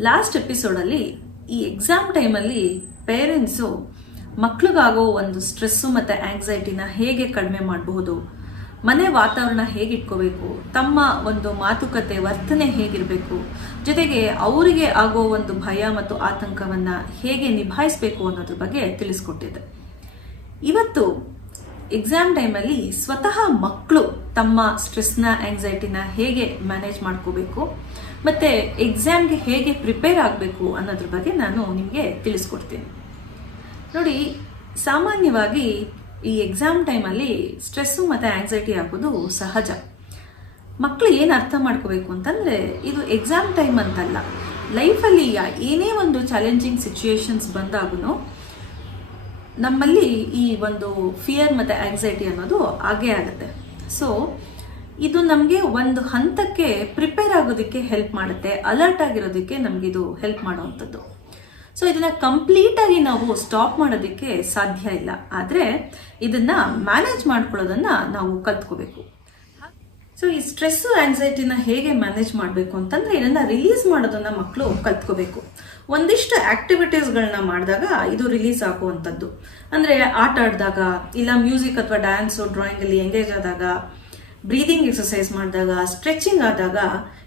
Last ಎಪಿಸೋಡಲ್ಲಿ ಈ exam ಟೈಮಲ್ಲಿ parents ಮಕ್ಳಿಗಾಗೋ ಒಂದು ಸ್ಟ್ರೆಸ್ಸು ಮತ್ತು ಆಂಗ್ಸೈಟಿನ ಹೇಗೆ ಕಡಿಮೆ ಮಾಡಬಹುದು? ಮನೆ ವಾತಾವರಣ ಹೇಗಿಟ್ಕೋಬೇಕು ತಮ್ಮ ಒಂದು ಮಾತುಕತೆ, ವರ್ತನೆ ಹೇಗಿರಬೇಕು? ಜೊತೆಗೆ ಅವರಿಗೆ ಆಗೋ ಒಂದು ಭಯ ಮತ್ತು ಆತಂಕವನ್ನು ಹೇಗೆ ನಿಭಾಯಿಸಬೇಕು ಅನ್ನೋದ್ರ ಬಗ್ಗೆ ತಿಳಿಸ್ಕೊಟ್ಟಿದೆ ಇವತ್ತು ಎಕ್ಸಾಮ್ ಟೈಮಲ್ಲಿ ಸ್ವತಃ ಮಕ್ಕಳು ತಮ್ಮ ಸ್ಟ್ರೆಸ್ನ ಆಂಗ್ಸೈಟಿನ ಹೇಗೆ ಮ್ಯಾನೇಜ್ ಮಾಡ್ಕೋಬೇಕು, ಮತ್ತು ಎಕ್ಸಾಮ್ಗೆ ಹೇಗೆ ಪ್ರಿಪೇರ್ ಆಗಬೇಕು ಅನ್ನೋದ್ರ ಬಗ್ಗೆ ನಾನು ನಿಮಗೆ ತಿಳಿಸ್ಕೊಡ್ತೀನಿ. ನೋಡಿ, ಸಾಮಾನ್ಯವಾಗಿ ಈ ಎಕ್ಸಾಮ್ ಟೈಮಲ್ಲಿ ಸ್ಟ್ರೆಸ್ಸು ಮತ್ತು ಆಂಗ್ಸೈಟಿ ಆಗೋದು ಸಹಜ. ಮಕ್ಕಳು ಏನು ಅರ್ಥ ಮಾಡ್ಕೋಬೇಕು ಅಂತಂದರೆ, ಇದು ಎಕ್ಸಾಮ್ ಟೈಮ್ ಅಂತಲ್ಲ. ಲೈಫಲ್ಲಿ ಏನೇ ಒಂದು ಚಾಲೆಂಜಿಂಗ್ ಸಿಚುಯೇಷನ್ಸ್ ಬಂದಾಗೂ ನಮ್ಮಲ್ಲಿ ಈ ಒಂದು ಫಿಯರ್ ಮತ್ತು ಆಂಗ್ಸೈಟಿ ಅನ್ನೋದು ಆಗೇ ಆಗುತ್ತೆ. ಸೊ ಇದು ನಮಗೆ ಒಂದು ಹಂತಕ್ಕೆ ಪ್ರಿಪೇರ್ ಆಗೋದಕ್ಕೆ ಹೆಲ್ಪ್ ಮಾಡುತ್ತೆ ಅಲರ್ಟ್ ಆಗಿರೋದಕ್ಕೆ ನಮಗಿದು ಹೆಲ್ಪ್ ಮಾಡುವಂಥದ್ದು. ಸೊ ಇದನ್ನ ಕಂಪ್ಲೀಟಾಗಿ ನಾವು ಸ್ಟಾಪ್ ಮಾಡೋದಕ್ಕೆ ಸಾಧ್ಯ ಇಲ್ಲ. ಆದರೆ, ಇದನ್ನ ಮ್ಯಾನೇಜ್ ಮಾಡ್ಕೊಳ್ಳೋದನ್ನ ನಾವು ಕಲ್ತ್ಕೋಬೇಕು. ಸೊ ಈ ಸ್ಟ್ರೆಸ್ ಆಂಗ್ಸೈಟಿನ ಹೇಗೆ ಮ್ಯಾನೇಜ್ ಮಾಡಬೇಕು ಅಂತಂದ್ರೆ ಇದನ್ನ ರಿಲೀಸ್ ಮಾಡೋದನ್ನ ಮಕ್ಕಳು ಕಲ್ತ್ಕೋಬೇಕು. ಒಂದಿಷ್ಟು ಆಕ್ಟಿವಿಟೀಸ್ಗಳನ್ನ ಮಾಡಿದಾಗ ಇದು ರಿಲೀಸ್ ಆಗುವಂಥದ್ದು. ಅಂದ್ರೆ ಆಟ ಆಡಿದಾಗ, ಇಲ್ಲ ಮ್ಯೂಸಿಕ್ ಅಥವಾ ಡ್ಯಾನ್ಸು ಡ್ರಾಯಿಂಗ್ ಅಲ್ಲಿ ಎಂಗೇಜ್ ಆದಾಗ ಬ್ರೀದಿಂಗ್ ಎಕ್ಸಸೈಸ್ ಮಾಡಿದಾಗ ಸ್ಟ್ರೆಚಿಂಗ್ ಆದಾಗ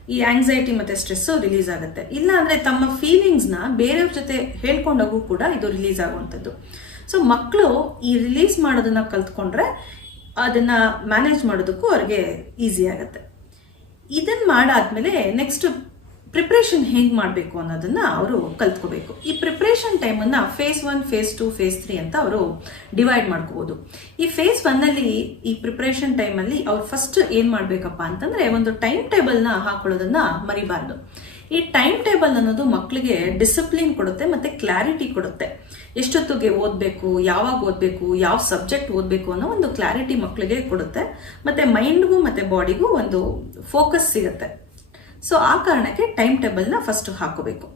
ಈ ಆಂಗ್ಸೈಟಿ ಮತ್ತೆ ಸ್ಟ್ರೆಸ್ಸು ರಿಲೀಸ್ ಆಗುತ್ತೆ. ಇಲ್ಲ ಅಂದ್ರೆ ತಮ್ಮ ಫೀಲಿಂಗ್ಸ್ನ ಬೇರೆಯವ್ರ ಜೊತೆ ಹೇಳ್ಕೊಂಡಾಗೂ ಕೂಡ ಇದು ರಿಲೀಸ್ ಆಗುವಂಥದ್ದು. ಸೊ ಮಕ್ಕಳು ಈ ರಿಲೀಸ್ ಮಾಡೋದನ್ನ ಕಲ್ತ್ಕೊಂಡ್ರೆ ಅದನ್ನ ಮ್ಯಾನೇಜ್ ಮಾಡೋದಕ್ಕೂ ಅವ್ರಿಗೆ ಈಸಿ ಆಗುತ್ತೆ. ಇದನ್ನ ಮಾಡಾದ್ಮೇಲೆ ನೆಕ್ಸ್ಟ್ ಪ್ರಿಪ್ರೇಷನ್ ಹೇಗೆ ಮಾಡಬೇಕು ಅನ್ನೋದನ್ನ ಅವರು ಕಲ್ತ್ಕೋಬೇಕು. ಈ ಪ್ರಿಪ್ರೇಷನ್ ಟೈಮನ್ನು phase one phase two phase three ಅಂತ ಅವರು ಡಿವೈಡ್ ಮಾಡ್ಕೋಬೋದು. ಈ ಫೇಸ್ ಒನ್ನಲ್ಲಿ ಈ ಪ್ರಿಪ್ರೇಷನ್ ಟೈಮಲ್ಲಿ ಅವ್ರು ಫಸ್ಟ್ ಏನು ಮಾಡಬೇಕಪ್ಪ ಅಂತಂದ್ರೆ ಒಂದು ಟೈಮ್ ಟೇಬಲ್ನ ಹಾಕೊಳ್ಳೋದನ್ನ ಮರಿಬಾರ್ದು. ಈ ಟೈಮ್ ಟೇಬಲ್ ಅನ್ನೋದು ಮಕ್ಕಳಿಗೆ ಡಿಸಿಪ್ಲಿನ್ ಕೊಡುತ್ತೆ ಮತ್ತೆ ಕ್ಲಾರಿಟಿ ಕೊಡುತ್ತೆ. ಎಷ್ಟೊತ್ತಿಗೆ ಓದಬೇಕು, ಯಾವಾಗ ಓದಬೇಕು, ಯಾವ ಸಬ್ಜೆಕ್ಟ್ ಓದಬೇಕು ಅನ್ನೋ ಒಂದು ಕ್ಲಾರಿಟಿ ಮಕ್ಕಳಿಗೆ ಕೊಡುತ್ತೆ. ಮತ್ತೆ ಮೈಂಡ್ಗೂ ಮತ್ತೆ ಬಾಡಿಗೂ ಒಂದು ಫೋಕಸ್ ಸಿಗುತ್ತೆ. ಸೊ ಆ ಕಾರಣಕ್ಕೆ ಟೈಮ್ ಟೇಬಲ್ನ ಫಸ್ಟ್ ಹಾಕೋಬೇಕು.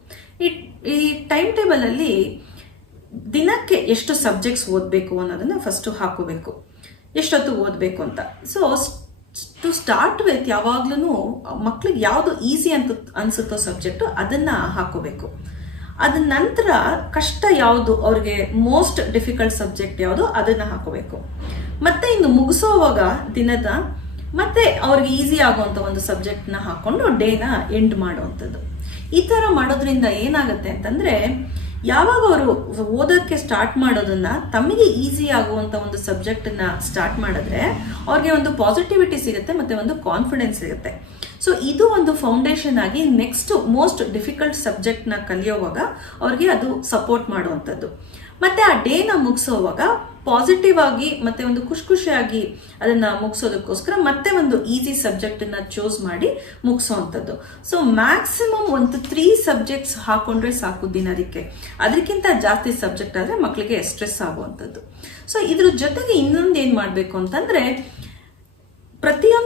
ಈ ಈ ಟೈಮ್ ಟೇಬಲಲ್ಲಿ ದಿನಕ್ಕೆ ಎಷ್ಟು ಸಬ್ಜೆಕ್ಟ್ಸ್ ಓದಬೇಕು ಅನ್ನೋದನ್ನ ಫಸ್ಟ್ ಹಾಕೋಬೇಕು. ಎಷ್ಟೊತ್ತು ಓದಬೇಕು ಅಂತ. ಸೊ ಟು ಸ್ಟಾರ್ಟ್ ವಿತ್ ಯಾವಾಗ್ಲೂ ಮಕ್ಳಿಗೆ ಯಾವುದು ಈಸಿ ಅಂತ ಅನ್ಸುತ್ತೋ ಸಬ್ಜೆಕ್ಟು ಅದನ್ನ ಹಾಕೋಬೇಕು. ಅದ ನಂತರ ಕಷ್ಟ ಯಾವುದು ಅವ್ರಿಗೆ ಮೋಸ್ಟ್ ಡಿಫಿಕಲ್ಟ್ ಸಬ್ಜೆಕ್ಟ್ ಯಾವುದು ಅದನ್ನ ಹಾಕೋಬೇಕು. ಮತ್ತೆ ಇನ್ನು ಮುಗಿಸೋವಾಗ ದಿನದ ಮತ್ತೆ ಅವ್ರಿಗೆ ಈಸಿ ಆಗುವಂತ ಒಂದು ಸಬ್ಜೆಕ್ಟ್ನ ಹಾಕೊಂಡು ಡೇನ ಎಂಡ್ ಮಾಡುವಂಥದ್ದು. ಈ ತರ ಮಾಡೋದ್ರಿಂದ ಏನಾಗುತ್ತೆ ಅಂತಂದ್ರೆ ಯಾವಾಗ ಅವರು ಓದೋಕ್ಕೆ ಸ್ಟಾರ್ಟ್ ಮಾಡೋದನ್ನ ತಮಗೆ ಈಸಿ ಆಗುವಂತ ಒಂದು ಸಬ್ಜೆಕ್ಟ್ನ ಸ್ಟಾರ್ಟ್ ಮಾಡಿದ್ರೆ ಅವ್ರಿಗೆ ಒಂದು ಪಾಸಿಟಿವಿಟಿ ಸಿಗುತ್ತೆ ಮತ್ತೆ ಒಂದು ಕಾನ್ಫಿಡೆನ್ಸ್ ಸಿಗುತ್ತೆ. ಸೊ ಇದು ಒಂದು ಫೌಂಡೇಶನ್ ಆಗಿ ನೆಕ್ಸ್ಟ್ ಮೋಸ್ಟ್ ಡಿಫಿಕಲ್ಟ್ ಸಬ್ಜೆಕ್ಟ್ನ ಕಲಿಯೋವಾಗ ಅವ್ರಿಗೆ ಅದು ಸಪೋರ್ಟ್ ಮಾಡುವಂಥದ್ದು. ಮತ್ತೆ ಆ ಡೇನ ಮುಗಿಸೋವಾಗ ಪಾಸಿಟಿವ್ ಆಗಿ ಮತ್ತೆ ಒಂದು ಖುಷಿ ಖುಷಿಯಾಗಿ ಅದನ್ನ ಮುಗಿಸೋದಕ್ಕೋಸ್ಕರ ಮತ್ತೆ ಒಂದು ಈಸಿ ಸಬ್ಜೆಕ್ಟ್ ಅನ್ನ ಚೂಸ್ ಮಾಡಿ ಮುಗಿಸೋವಂಥದ್ದು ಸೊ ಮ್ಯಾಕ್ಸಿಮಮ್ ಒಂದು ತ್ರೀ ಸಬ್ಜೆಕ್ಟ್ಸ್ ಹಾಕೊಂಡ್ರೆ ಸಾಕು ದಿನದಕ್ಕೆ. ಅದಕ್ಕಿಂತ ಜಾಸ್ತಿ ಸಬ್ಜೆಕ್ಟ್ ಆದ್ರೆ ಮಕ್ಕಳಿಗೆ ಸ್ಟ್ರೆಸ್ ಆಗುವಂಥದ್ದು. ಸೊ ಇದ್ರ ಜೊತೆಗೆ ಇನ್ನೊಂದು ಏನ್ ಮಾಡ್ಬೇಕು ಅಂತಂದ್ರೆ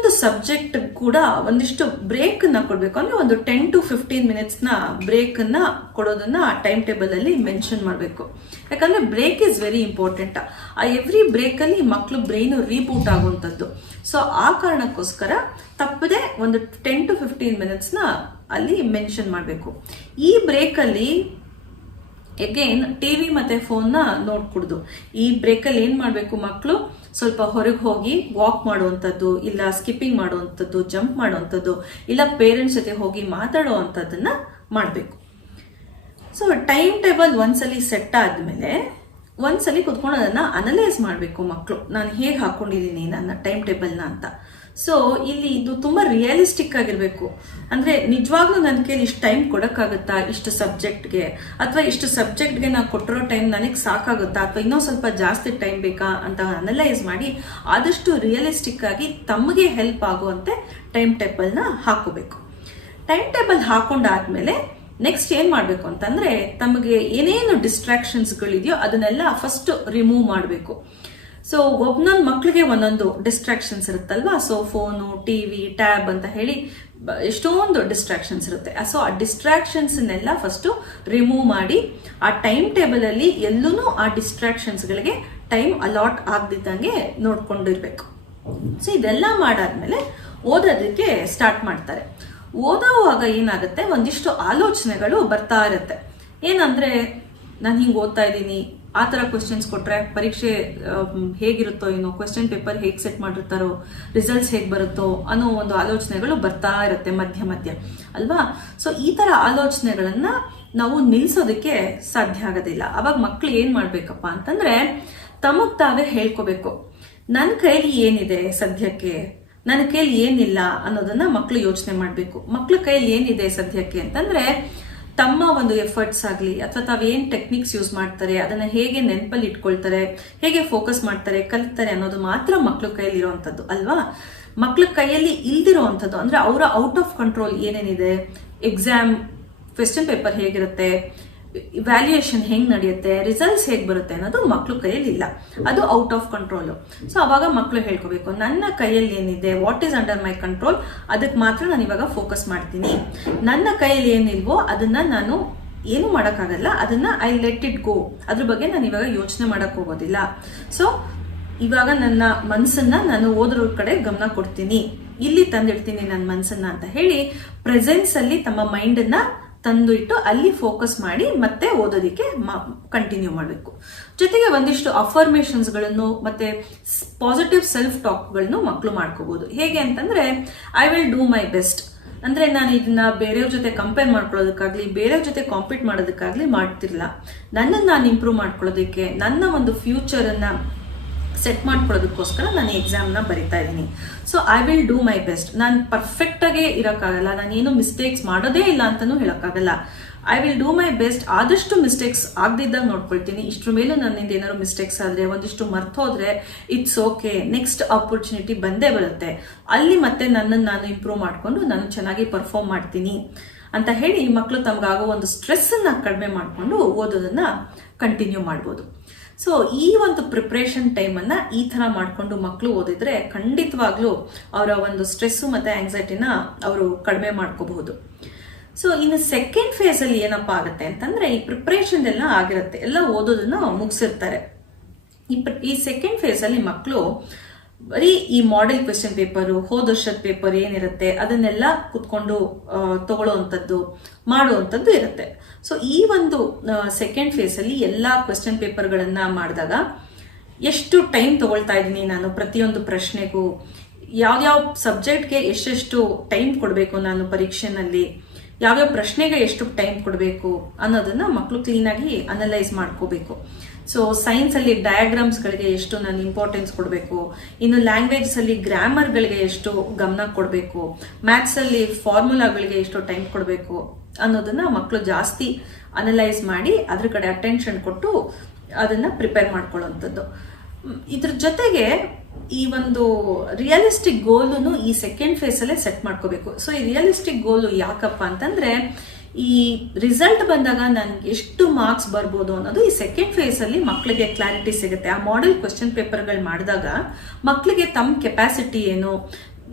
ಪ್ರತಿಯೊಂದು ಸಬ್ಜೆಕ್ಟ್ ಕೂಡ ಒಂದಿಷ್ಟು ಬ್ರೇಕ್ನ ಕೊಡ್ಬೇಕು. ಅಂದ್ರೆ ಒಂದು ಟೆನ್ ಟು ಫಿಫ್ಟೀನ್ ಮಿನಿಟ್ಸ್ನ ಬ್ರೇಕ್ನ ಕೊಡೋದನ್ನ ಆ ಟೈಮ್ ಟೇಬಲ್ ಅಲ್ಲಿ ಮೆನ್ಷನ್ ಮಾಡಬೇಕು. ಯಾಕಂದ್ರೆ ಬ್ರೇಕ್ ಇಸ್ ವೆರಿ ಇಂಪಾರ್ಟೆಂಟ್ ಆ ಎವ್ರಿ ಬ್ರೇಕ್ ಅಲ್ಲಿ ಮಕ್ಕಳು ಬ್ರೈನ್ ರೀಬೂಟ್ ಆಗುವಂಥದ್ದು. ಸೊ ಆ ಕಾರಣಕ್ಕೋಸ್ಕರ ತಪ್ಪದೆ ಒಂದು ಟೆನ್ ಟು ಫಿಫ್ಟೀನ್ ಮಿನಿಟ್ಸ್ನ ಅಲ್ಲಿ ಮೆನ್ಷನ್ ಮಾಡಬೇಕು. ಈ ಬ್ರೇಕ್ ಎಗೇನ್ ಟಿವಿ ಮತ್ತೆ ಫೋನ್ನ ನೋಡ್ಕೊಡ್ದು. ಈ ಬ್ರೇಕಲ್ಲಿ ಏನ್ ಮಾಡ್ಬೇಕು ಮಕ್ಕಳು ಸ್ವಲ್ಪ ಹೊರಗೆ ಹೋಗಿ ವಾಕ್ ಮಾಡುವಂಥದ್ದು, ಇಲ್ಲ ಸ್ಕಿಪ್ಪಿಂಗ್ ಮಾಡುವಂಥದ್ದು ಜಂಪ್ ಮಾಡುವಂಥದ್ದು, ಇಲ್ಲ ಪೇರೆಂಟ್ಸ್ ಜೊತೆ ಹೋಗಿ ಮಾತಾಡುವಂಥದ್ದನ್ನ ಮಾಡಬೇಕು. ಸೊ ಟೈಮ್ ಟೇಬಲ್ ಒಂದ್ಸಲಿ ಸೆಟ್ ಆದ್ಮೇಲೆ, ಒಂದ್ಸಲಿ ಕುತ್ಕೊಂಡು ಅದನ್ನ ಅನಲೈಸ್ ಮಾಡಬೇಕು ಮಕ್ಕಳು ನಾನು ಹೇಗೆ ಹಾಕೊಂಡಿದ್ದೀನಿ ನನ್ನ ಟೈಮ್ ಟೇಬಲ್ನ ಅಂತ. ಸೊ ಇಲ್ಲಿ ಇದು ತುಂಬಾ ರಿಯಲಿಸ್ಟಿಕ್ ಆಗಿರಬೇಕು. ಅಂದ್ರೆ ನಿಜವಾಗ್ಲೂ ನನ್ನ ಕೈಲಿ ಇಷ್ಟು ಟೈಮ್ ಕೊಡಕ್ಕಾಗುತ್ತಾ ಇಷ್ಟು ಸಬ್ಜೆಕ್ಟ್ಗೆ ಅಥವಾ ಇಷ್ಟು ಸಬ್ಜೆಕ್ಟ್ಗೆ ನಾನು ಕೊಟ್ಟಿರೋ ಟೈಮ್ ನನಗೆ ಸಾಕಾಗುತ್ತಾ? ಅಥವಾ ಇನ್ನೂ ಸ್ವಲ್ಪ ಜಾಸ್ತಿ ಟೈಮ್ ಬೇಕಾ ಅಂತ ಅನಲೈಸ್ ಮಾಡಿ ಆದಷ್ಟು ರಿಯಲಿಸ್ಟಿಕ್ ಆಗಿ ತಮಗೆ ಹೆಲ್ಪ್ ಆಗುವಂತೆ ಟೈಮ್ ಟೇಬಲ್ನ ಹಾಕೋಬೇಕು. ಟೈಮ್ ಟೇಬಲ್ ಹಾಕೊಂಡಾದ್ಮೇಲೆ ನೆಕ್ಸ್ಟ್ ಏನು ಮಾಡಬೇಕು ಅಂತಂದ್ರೆ ತಮಗೆ ಏನೇನು ಡಿಸ್ಟ್ರಾಕ್ಷನ್ಸ್ಗಳಿದೆಯೋ ಅದನ್ನೆಲ್ಲ ಫಸ್ಟ್ ರಿಮೂವ್ ಮಾಡಬೇಕು. ಸೊ ಒಬ್ನೊಂದು ಮಕ್ಕಳಿಗೆ ಒಂದೊಂದು ಡಿಸ್ಟ್ರಾಕ್ಷನ್ಸ್ ಇರುತ್ತಲ್ವಾ? ಸೊ ಫೋನು ಟಿವಿ ಟ್ಯಾಬ್ ಅಂತ ಹೇಳಿ ಎಷ್ಟೊಂದು ಡಿಸ್ಟ್ರಾಕ್ಷನ್ಸ್ ಇರುತ್ತೆ. ಸೊ ಆ ಡಿಸ್ಟ್ರಾಕ್ಷನ್ಸ್ನೆಲ್ಲ ಫಸ್ಟ್ ರಿಮೂವ್ ಮಾಡಿ, ಆ ಟೈಮ್ ಟೇಬಲ್ ಅಲ್ಲಿ ಎಲ್ಲೂ ಆ ಡಿಸ್ಟ್ರಾಕ್ಷನ್ಸ್ಗಳಿಗೆ ಟೈಮ್ ಅಲಾಟ್ ಆಗದಿದ್ದಂಗೆ ನೋಡ್ಕೊಂಡಿರ್ಬೇಕು. ಸೊ ಇದೆಲ್ಲ ಮಾಡಾದ್ಮೇಲೆ ಓದೋದಕ್ಕೆ ಸ್ಟಾರ್ಟ್ ಮಾಡ್ತಾರೆ. ಓದೋವಾಗ ಏನಾಗುತ್ತೆ? ಒಂದಿಷ್ಟು ಆಲೋಚನೆಗಳು ಬರ್ತಾ ಇರುತ್ತೆ. ಏನಂದ್ರೆ, ನಾನು ಹಿಂಗೆ ಓದ್ತಾ ಇದ್ದೀನಿ ಆ ಥರ ಕ್ವೆಶನ್ಸ್ ಕೊಟ್ರೆ ಪರೀಕ್ಷೆ ಹೇಗಿರುತ್ತೋ ಏನೋ ಕ್ವೆಶನ್ ಪೇಪರ್ ಹೇಗೆ ಸೆಟ್ ಮಾಡಿರ್ತಾರೋ ರಿಸಲ್ಟ್ಸ್ ಹೇಗೆ ಬರುತ್ತೋ ಅನ್ನೋ ಒಂದು ಆಲೋಚನೆಗಳು ಬರ್ತಾ ಇರುತ್ತೆ ಮಧ್ಯ ಮಧ್ಯ. ಅಲ್ವಾ? ಸೊ ಈ ಥರ ಆಲೋಚನೆಗಳನ್ನು ನಾವು ನಿಲ್ಲಿಸೋದಕ್ಕೆ ಸಾಧ್ಯ ಆಗೋದಿಲ್ಲ. ಅವಾಗ ಮಕ್ಳು ಏನು ಮಾಡಬೇಕಪ್ಪ ಅಂತಂದ್ರೆ, ತಮಗೆ ತಾವೇ ಹೇಳ್ಕೋಬೇಕು. ನನ್ನ ಕೈಲಿ ಏನಿದೆ ಸದ್ಯಕ್ಕೆ? ನನ್ನ ಕೈಲಿ ಏನಿಲ್ಲ ಅನ್ನೋದನ್ನ ಮಕ್ಳು ಯೋಚನೆ ಮಾಡಬೇಕು. ಮಕ್ಳ ಕೈಲಿ ಏನಿದೆ ಸದ್ಯಕ್ಕೆ ಅಂತಂದ್ರೆ ತಮ್ಮ ಒಂದು ಎಫರ್ಟ್ಸ್ ಆಗಲಿ ಅಥವಾ ತಾವೇನು ಟೆಕ್ನಿಕ್ಸ್ ಯೂಸ್ ಮಾಡ್ತಾರೆ, ಅದನ್ನು ಹೇಗೆ ನೆನಪಲ್ಲಿ ಇಟ್ಕೊಳ್ತಾರೆ, ಹೇಗೆ ಫೋಕಸ್ ಮಾಡ್ತಾರೆ, ಕಲಿತಾರೆ ಅನ್ನೋದು ಮಾತ್ರ ಮಕ್ಕಳ ಕೈಯಲ್ಲಿ ಇರೋವಂಥದ್ದು ಅಲ್ವಾ? ಮಕ್ಳ ಕೈಯಲ್ಲಿ ಇಲ್ದಿರೋವಂಥದ್ದು, ಅಂದರೆ ಅವರ ಔಟ್ ಆಫ್ ಕಂಟ್ರೋಲ್ ಏನೇನಿದೆ? ಎಕ್ಸಾಮ್ ಕ್ವೆಶ್ಚನ್ ಪೇಪರ್ ಹೇಗಿರುತ್ತೆ? ವ್ಯಾಲ್ಯೂಯೇಷನ್ ಹೆಂಗೆ ನಡೆಯುತ್ತೆ ರಿಸಲ್ಟ್ಸ್ ಹೇಗೆ ಬರುತ್ತೆ ಅನ್ನೋದು ಮಕ್ಕಳು ಕೈಯಲ್ಲಿ ಇಲ್ಲ ಅದು ಔಟ್ ಆಫ್ ಕಂಟ್ರೋಲ್ ಸೊ ಅವಾಗ ಮಕ್ಕಳು ಹೇಳ್ಕೋಬೇಕು, ನನ್ನ ಕೈಯಲ್ಲಿ ಏನಿದೆ what is under my control ಅದಕ್ಕೆ ಮಾತ್ರ ನಾನು ಇವಾಗ ಫೋಕಸ್ ಮಾಡ್ತೀನಿ. ನನ್ನ ಕೈಯಲ್ಲಿ ಏನಿಲ್ವೋ ಅದನ್ನ ನಾನು ಏನು ಮಾಡೋಕ್ಕಾಗಲ್ಲ, ಅದನ್ನ ಐ ಲೆಟ್ ಇಟ್ ಗೋ ಅದ್ರ ಬಗ್ಗೆ ನಾನು ಇವಾಗ ಯೋಚನೆ ಮಾಡಕ್ ಹೋಗೋದಿಲ್ಲ. ಸೊ ಇವಾಗ ನನ್ನ ಮನಸ್ಸನ್ನು ನಾನು ಓದೋರ ಕಡೆ ಗಮನ ಕೊಡ್ತೀನಿ. ಇಲ್ಲಿ ತಂದಿಡ್ತೀನಿ ನನ್ನ ಮನಸ್ಸನ್ನು ಅಂತ ಹೇಳಿ ಪ್ರೆಸೆನ್ಸ್ ಅಲ್ಲಿ ತಮ್ಮ ಮೈಂಡನ್ನ ತಂದು ಇಟ್ಟು ಅಲ್ಲಿ ಫೋಕಸ್ ಮಾಡಿ ಮತ್ತೆ ಓದೋದಕ್ಕೆ ಕಂಟಿನ್ಯೂ ಮಾಡಬೇಕು. ಜೊತೆಗೆ ಒಂದಿಷ್ಟು ಅಫರ್ಮೇಷನ್ಸ್ಗಳನ್ನು ಮತ್ತೆ ಪಾಸಿಟಿವ್ ಸೆಲ್ಫ್ ಟಾಕ್ಗಳನ್ನು ಮಕ್ಕಳು ಮಾಡ್ಕೋಬಹುದು ಹೇಗೆ ಅಂತಂದ್ರೆ I will do my best ಅಂದ್ರೆ ನಾನು ಇದನ್ನ ಬೇರೆಯವ್ರ ಜೊತೆ ಕಂಪೇರ್ ಮಾಡ್ಕೊಳ್ಳೋದಕ್ಕಾಗ್ಲಿ, ಬೇರೆಯವ್ರ ಜೊತೆ ಕಾಂಪೀಟ್ ಮಾಡೋದಕ್ಕಾಗ್ಲಿ ಮಾಡ್ತಿರ್ಲಿಲ್ಲ ನನ್ನನ್ನು ನಾನು ಇಂಪ್ರೂವ್ ಮಾಡ್ಕೊಳ್ಳೋದಕ್ಕೆ, ನನ್ನ ಒಂದು ಫ್ಯೂಚರ್ ಅನ್ನ ಸೆಟ್ ಮಾಡ್ಕೊಳ್ಳೋದಕ್ಕೋಸ್ಕರ ನಾನು ಎಕ್ಸಾಮ್ನ ಬರಿತಾ ಇದ್ದೀನಿ. So I will do my best ನಾನು ಪರ್ಫೆಕ್ಟಾಗೇ ಇರೋಕ್ಕಾಗಲ್ಲ. ನಾನು ಏನು ಮಿಸ್ಟೇಕ್ಸ್ ಮಾಡೋದೇ ಇಲ್ಲ ಅಂತಲೂ ಹೇಳೋಕ್ಕಾಗಲ್ಲ. I will do my best ಆದಷ್ಟು ಮಿಸ್ಟೇಕ್ಸ್ ಆಗದಿದ್ದಾಗ ನೋಡ್ಕೊಳ್ತೀನಿ. ಇಷ್ಟ್ರ ಮೇಲೂ ನನ್ನಿಂದ ಏನಾದ್ರು ಮಿಸ್ಟೇಕ್ಸ್ ಆದರೆ, ಒಂದಿಷ್ಟು ಮರ್ತೋದ್ರೆ ಇಟ್ಸ್ ಓಕೆ ನೆಕ್ಸ್ಟ್ ಆಪರ್ಚುನಿಟಿ ಬಂದೇ ಬರುತ್ತೆ. ಅಲ್ಲಿ ಮತ್ತೆ ನನ್ನನ್ನು ನಾನು ಇಂಪ್ರೂವ್ ಮಾಡಿಕೊಂಡು ನಾನು ಚೆನ್ನಾಗಿ ಪರ್ಫಾರ್ಮ್ ಮಾಡ್ತೀನಿ ಅಂತ ಹೇಳಿ ಮಕ್ಕಳು ತಮಗಾಗೋ ಒಂದು ಸ್ಟ್ರೆಸ್ಸನ್ನು ಕಡಿಮೆ ಮಾಡಿಕೊಂಡು ಓದೋದನ್ನ ಕಂಟಿನ್ಯೂ ಮಾಡ್ಬೋದು. ಸೊ ಈ ಒಂದು ಪ್ರಿಪ್ರೇಷನ್ ಟೈಮನ್ನು ಈ ಥರ ಮಾಡಿಕೊಂಡು ಮಕ್ಕಳು ಓದಿದ್ರೆ ಖಂಡಿತವಾಗ್ಲೂ ಅವರ ಒಂದು ಸ್ಟ್ರೆಸ್ಸು ಮತ್ತು ಆಂಗ್ಸೈಟಿನ ಅವರು ಕಡಿಮೆ ಮಾಡ್ಕೋಬಹುದು. ಸೊ ಇನ್ನು ಸೆಕೆಂಡ್ ಫೇಸಲ್ಲಿ ಏನಪ್ಪಾ ಆಗುತ್ತೆ ಅಂತಂದ್ರೆ ಈ ಪ್ರಿಪ್ರೇಷನ್ ಎಲ್ಲ ಆಗಿರುತ್ತೆ. ಎಲ್ಲ ಓದೋದನ್ನು ಮುಗಿಸಿರ್ತಾರೆ. ಈ ಈ ಸೆಕೆಂಡ್ ಫೇಸಲ್ಲಿ ಮಕ್ಕಳು ಬರೀ ಈ ಮಾಡೆಲ್ ಕ್ವೆಶನ್ ಪೇಪರು ಹೋದ ವರ್ಷದ ಪೇಪರ್ ಏನಿರುತ್ತೆ, ಅದನ್ನೆಲ್ಲ ಕುತ್ಕೊಂಡು ತಗೊಳ್ಳುವಂಥದ್ದು ತಗೊಳ್ಳೋವಂಥದ್ದು, ಮಾಡುವಂಥದ್ದು ಇರುತ್ತೆ. ಸೊ ಈ ಒಂದು ಸೆಕೆಂಡ್ ಫೇಸಲ್ಲಿ ಎಲ್ಲ ಕ್ವೆಶನ್ ಪೇಪರ್ಗಳನ್ನ ಮಾಡಿದಾಗ ಎಷ್ಟು ಟೈಮ್ ತಗೊಳ್ತಾ ಇದ್ದೀನಿ ನಾನು ಪ್ರತಿಯೊಂದು ಪ್ರಶ್ನೆಗೂ, ಯಾವ್ಯಾವ ಸಬ್ಜೆಕ್ಟ್ಗೆ ಎಷ್ಟೆಷ್ಟು ಟೈಮ್ ಕೊಡಬೇಕು ನಾನು ಪರೀಕ್ಷೆನಲ್ಲಿ, ಯಾವ್ಯಾವ ಪ್ರಶ್ನೆಗೆ ಎಷ್ಟು ಟೈಮ್ ಕೊಡಬೇಕು ಅನ್ನೋದನ್ನ ಮಕ್ಕಳು ಕ್ಲೀನಾಗಿ ಅನಲೈಸ್ ಮಾಡ್ಕೋಬೇಕು. ಸೊ ಸೈನ್ಸ್ ಅಲ್ಲಿ ಡಯಾಗ್ರಾಮ್ಸ್ ಗಳಿಗೆ ಎಷ್ಟು ನಾನು ಇಂಪಾರ್ಟೆನ್ಸ್ ಕೊಡಬೇಕು? ಇನ್ನು ಲ್ಯಾಂಗ್ವೇಜಸಲ್ಲಿ ಅಲ್ಲಿ ಗ್ರಾಮರ್ ಗಳಿಗೆ ಎಷ್ಟು ಗಮನ ಕೊಡಬೇಕು? ಮ್ಯಾಥ್ಸ್ ಅಲ್ಲಿ ಫಾರ್ಮುಲಾಗಳಿಗೆ ಎಷ್ಟು ಟೈಮ್ ಕೊಡಬೇಕು? ಅನ್ನೋದನ್ನ ಮಕ್ಕಳು ಜಾಸ್ತಿ ಅನಲೈಸ್ ಮಾಡಿ ಅದ್ರ ಕಡೆ ಅಟೆನ್ಷನ್ ಕೊಟ್ಟು ಅದನ್ನ ಪ್ರಿಪೇರ್ ಮಾಡ್ಕೊಳ್ಳುವಂಥದ್ದು. ಇದ್ರ ಜೊತೆಗೆ ಈ ಒಂದು ರಿಯಲಿಸ್ಟಿಕ್ ಗೋಲನ್ನು ಈ ಸೆಕೆಂಡ್ ಫೇಸಲ್ಲೇ ಸೆಟ್ ಮಾಡ್ಕೋಬೇಕು. ಸೊ ಈ ರಿಯಲಿಸ್ಟಿಕ್ ಗೋಲು ಯಾಕಪ್ಪ ಅಂತಂದ್ರೆ ಈ ರಿಸಲ್ಟ್ ಬಂದಾಗ ನನಗೆ ಎಷ್ಟು ಮಾರ್ಕ್ಸ್ ಬರ್ಬೋದು ಅನ್ನೋದು ಈ ಸೆಕೆಂಡ್ ಫೇಸ್ ಅಲ್ಲಿ ಮಕ್ಕಳಿಗೆ ಕ್ಲಾರಿಟಿ ಸಿಗುತ್ತೆ. ಆ ಮಾಡೆಲ್ ಕ್ವಶನ್ ಪೇಪರ್ಗಳು ಮಾಡಿದಾಗ ಮಕ್ಕಳಿಗೆ ತಮ್ಮ ಕೆಪಾಸಿಟಿ ಏನು,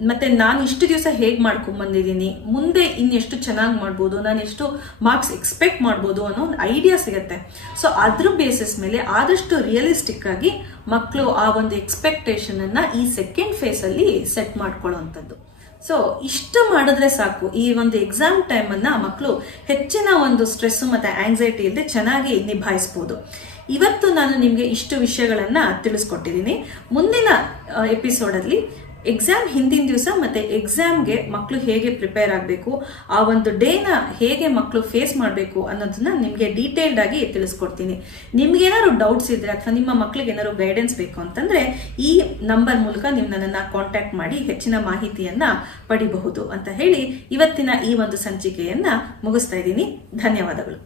ಮತ್ತೆ ನಾನು ಇಷ್ಟು ದಿವಸ ಹೇಗೆ ಮಾಡ್ಕೊಂಡ್ ಬಂದಿದ್ದೀನಿ ಮುಂದೆ ಇನ್ನೆಷ್ಟು ಚೆನ್ನಾಗಿ ಮಾಡ್ಬೋದು, ನಾನು ಎಷ್ಟು ಮಾರ್ಕ್ಸ್ ಎಕ್ಸ್ಪೆಕ್ಟ್ ಮಾಡ್ಬೋದು ಅನ್ನೋ ಒಂದು ಐಡಿಯಾ ಸಿಗುತ್ತೆ. ಸೊ ಅದ್ರ ಬೇಸಿಸ್ ಮೇಲೆ ಆದಷ್ಟು ರಿಯಲಿಸ್ಟಿಕ್ ಆಗಿ ಮಕ್ಕಳು ಆ ಒಂದು ಎಕ್ಸ್ಪೆಕ್ಟೇಷನ್ ಅನ್ನ ಈ ಸೆಕೆಂಡ್ ಫೇಸ್ ಅಲ್ಲಿ ಸೆಟ್ ಮಾಡ್ಕೊಳ್ಳುವಂಥದ್ದು ಸೊ ಇಷ್ಟು ಮಾಡಿದ್ರೆ ಸಾಕು. ಈ ಒಂದು ಎಕ್ಸಾಮ್ ಟೈಮ್ ಅನ್ನ ಮಕ್ಕಳು ಹೆಚ್ಚಿನ ಒಂದು ಸ್ಟ್ರೆಸ್ ಮತ್ತೆ ಆಂಗ್ಸೈಟಿ ಇಲ್ಲದೆ ಚೆನ್ನಾಗಿ ನಿಭಾಯಿಸಬಹುದು ಇವತ್ತು ನಾನು ನಿಮಗೆ ಇಷ್ಟು ವಿಷಯಗಳನ್ನ ತಿಳಿಸ್ಕೊಟ್ಟಿದ್ದೀನಿ. ಮುಂದಿನ ಎಪಿಸೋಡ್ ಅಲ್ಲಿ ಎಕ್ಸಾಮ್ ಹಿಂದಿನ ದಿವಸ ಮತ್ತೆ ಎಕ್ಸಾಮ್ಗೆ ಮಕ್ಕಳು ಹೇಗೆ ಪ್ರಿಪೇರ್ ಆಗಬೇಕು, ಆ ಒಂದು ಡೇನ ಹೇಗೆ ಮಕ್ಕಳು ಫೇಸ್ ಮಾಡಬೇಕು ಅನ್ನೋದನ್ನ ನಿಮಗೆ ಡೀಟೇಲ್ಡ್ ಆಗಿ ತಿಳಿಸ್ಕೊಡ್ತೀನಿ. ನಿಮ್ಗೇನಾದ್ರು ಡೌಟ್ಸ್ ಇದ್ರೆ ಅಥವಾ ನಿಮ್ಮ ಮಕ್ಕಳಿಗೆ ಏನಾದ್ರು ಗೈಡೆನ್ಸ್ ಬೇಕು ಅಂತಂದ್ರೆ ಈ ನಂಬರ್ ಮೂಲಕ ನೀವು ನನ್ನನ್ನ ಕಾಂಟ್ಯಾಕ್ಟ್ ಮಾಡಿ ಹೆಚ್ಚಿನ ಮಾಹಿತಿಯನ್ನ ಪಡಿಬಹುದು ಅಂತ ಹೇಳಿ ಇವತ್ತಿನ ಈ ಒಂದು ಸಂಚಿಕೆಯನ್ನ ಮುಗಿಸ್ತಾ ಇದ್ದೀನಿ. ಧನ್ಯವಾದಗಳು.